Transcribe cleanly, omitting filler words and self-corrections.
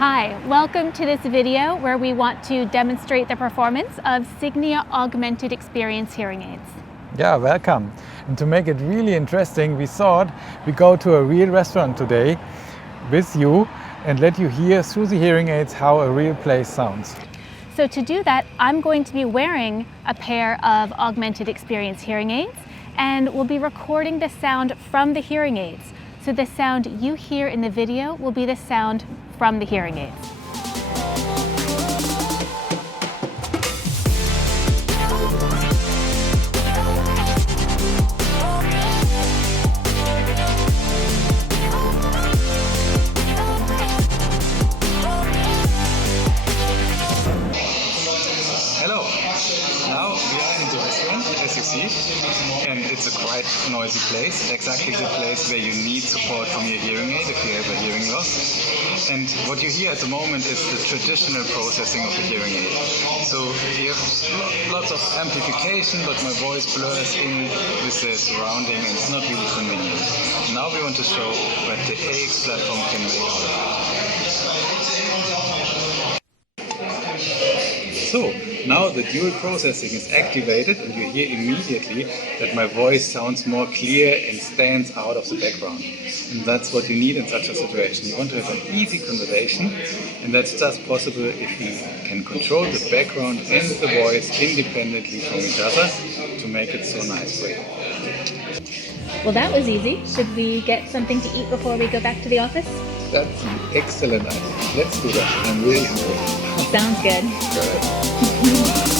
Hi, welcome to this video where we want to demonstrate the performance of Signia Augmented Experience Hearing Aids. Yeah, welcome. And to make it really interesting, we thought we go to a real restaurant today with you and let you hear through the hearing aids how a real place sounds. So to do that, I'm going to be wearing a pair of Augmented Experience hearing aids, and we'll be recording the sound from the hearing aids. So the sound you hear in the video will be the sound from the hearing aids. Hello, now we are in the restaurant, as you see, and it's a quite noisy place, exactly the place where you need support from your hearing aid if you have a hearing loss. And what you hear at the moment is the traditional processing of a hearing aid. So you have lots of amplification, but my voice blurs in with the surrounding and it's not really convenient. Now we want to show what the AX platform can make out of it. So, now the dual processing is activated and you hear immediately that my voice sounds more clear and stands out of the background. And that's what you need in such a situation. You want to have an easy conversation, and that's just possible if you can control the background and the voice independently from each other to make it so nice for you. Well, that was easy. Should we get something to eat before we go back to the office? That's an excellent idea. Let's do that. I'm really hungry. Sounds good. Good.